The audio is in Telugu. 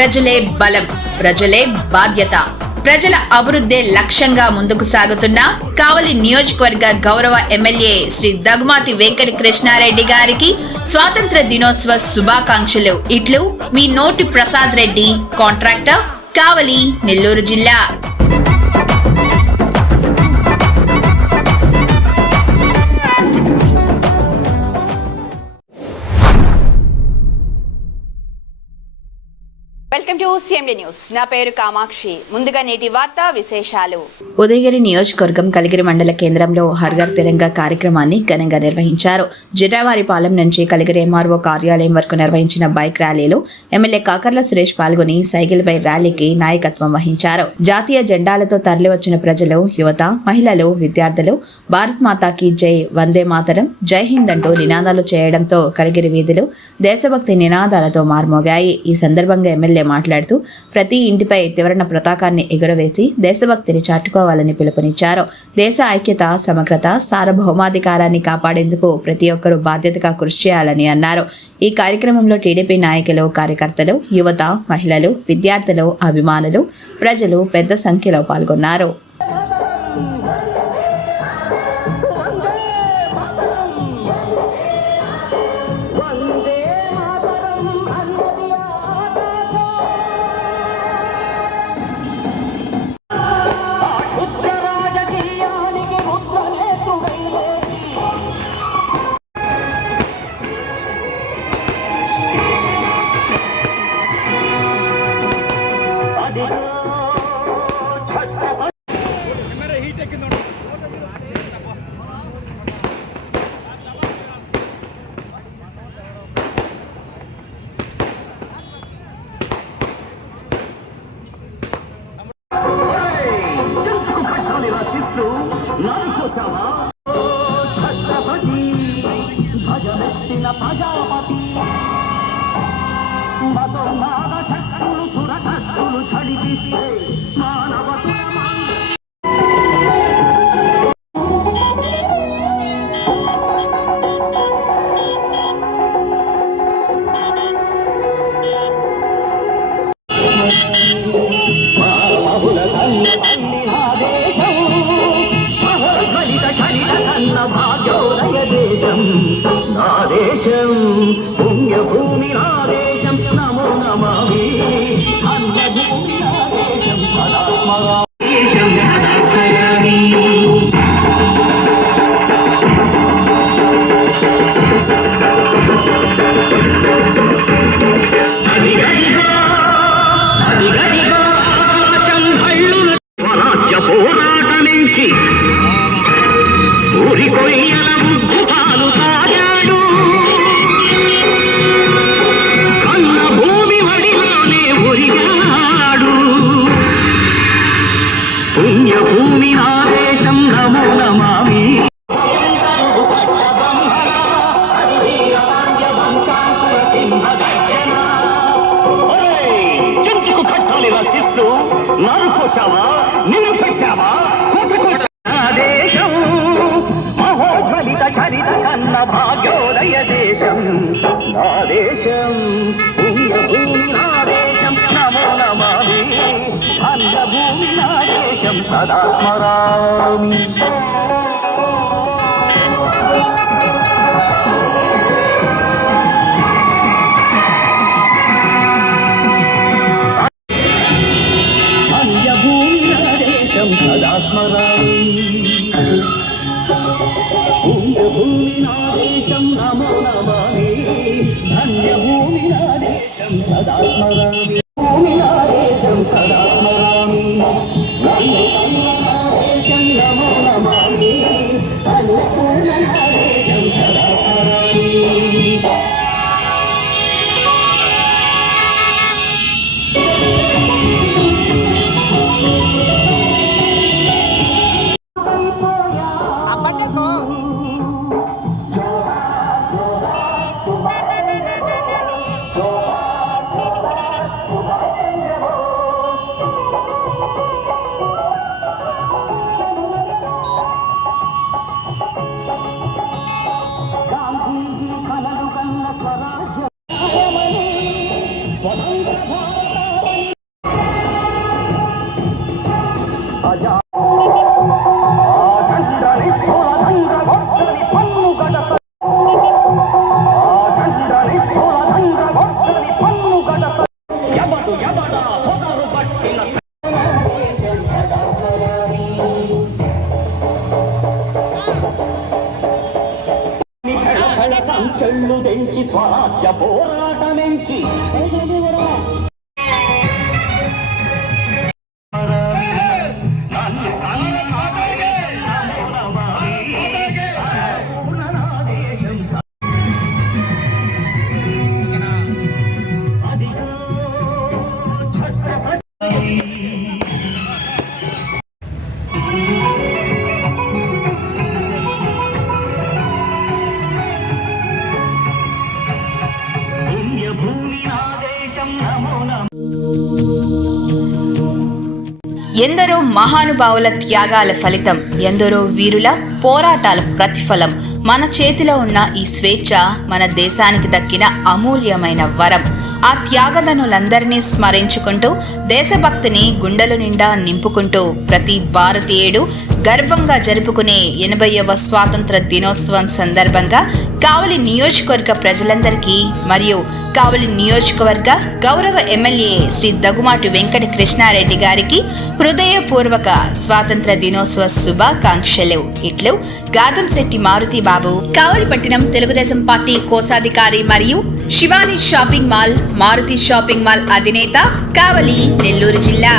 ప్రజలే బలం, ప్రజలే బాధ్యత. ప్రజల అభివృద్ధి లక్ష్యంగా ముందుకు సాగుతున్న కావలి నియోజకవర్గ గౌరవ ఎమ్మెల్యే శ్రీ దగ్గుమాటి వెంకట కృష్ణారెడ్డి గారికి స్వాతంత్ర దినోత్సవ శుభాకాంక్షలు. ఇట్లు మీ నోటి ప్రసాద్ రెడ్డి, కాంట్రాక్టర్, కావలి, నెల్లూరు జిల్లా. Welcome to CMD news. నా పేరు కామాక్షి. ముందుగా నేటి వార్తా విశేషాలు. ఉదయగిరి నియోజకవర్గం కలిగిరి మండల కేంద్రంలో హర్ఘర్ తిరంగా కార్యక్రమాన్ని ఘనంగా నిర్వహించారు. జిర్రావారిపాలెం నుంచి కలిగిరి ఎంఆర్ఓ కార్యాలయం వరకు నిర్వహించిన బైక్ ర్యాలీలో ఎమ్మెల్యే కాకర్ల సురేష్ పాల్గొని సైకిల్పై ర్యాలీకి నాయకత్వం వహించారు. జాతీయ జెండాలతో తరలివచ్చిన ప్రజలు, యువత, మహిళలు, విద్యార్థులు భారత్ మాతాకి జై, వందే మాతరం, జై హింద్ అంటూ నినాదాలు చేయడంతో కలిగిరి వీధులు దేశభక్తి నినాదాలతో మార్మోగాయి. ఈ సందర్భంగా ఎమ్మెల్యే మాట్లాడుతూ ప్రతి ఇంటిపై త్రివర్ణ పతాకాన్ని ఎగురవేసి దేశభక్తిని చాటుకోవాలని పిలుపునిచ్చారు. దేశ ఐక్యత, సమగ్రత, సార్వభౌమాధికారాన్ని కాపాడేందుకు ప్రతి ఒక్కరూ బాధ్యతగా కృషి చేయాలని అన్నారు. ఈ కార్యక్రమంలో టీడీపీ నాయకులు, కార్యకర్తలు, యువత, మహిళలు, విద్యార్థులు, అభిమానులు, ప్రజలు పెద్ద సంఖ్యలో పాల్గొన్నారు. భాగ్యోదయ దేశం నా దేశం, పుణ్యభూమి నా దేశం, నమో నమామి. అన్నభూమి నా దేశం, సదా స్మరామి. అన్యభూమి నా దేశం, సదా స్మరామి. పుణ్యభూమి నా దేశం, నమో నమామి. ధన్యభూమి నా దేశం, సదా స్మరామి. భూమి నా దేశం, సదా స్మరామి. నా దేశం, నమో నమామి. అన్నపూర్ణ నా దేశం, సదా స్మరామి. స్వరాజ్య కళ్ళు తెంచి స్వరాజ్య పోరాటమెంచి ఎందరో మహానుభావుల త్యాగాల ఫలితం, ఎందరో వీరుల పోరాటాల ప్రతిఫలం. మన చేతిలో ఉన్న ఈ స్వేచ్ఛ మన దేశానికి దక్కిన అమూల్యమైన వరం. ఆ త్యాగధనులందరినీ స్మరించుకుంటూ దేశభక్తిని గుండెల నిండా నింపుకుంటూ ప్రతి భారతీయుడు గర్వంగా జరుపుకునే 80వ స్వాతంత్ర దినోత్సవం సందర్భంగా కావలి నియోజకవర్గ ప్రజలందరికీ మరియు కావలి నియోజకవర్గ గౌరవ ఎమ్మెల్యే శ్రీ దగ్గుమాటి వెంకట కృష్ణారెడ్డి గారికి హృదయపూర్వక స్వాతంత్ర దినోత్సవ శుభాకాంక్షలు. ఇట్లు గాదంశెట్టి మారుతి బాబు, కావలి పట్టణం తెలుగుదేశం పార్టీ కోశాధికారి మరియు Shivani shopping mall, Maruti shopping mall అధినేత, కావలి, నెల్లూరు జిల్లా.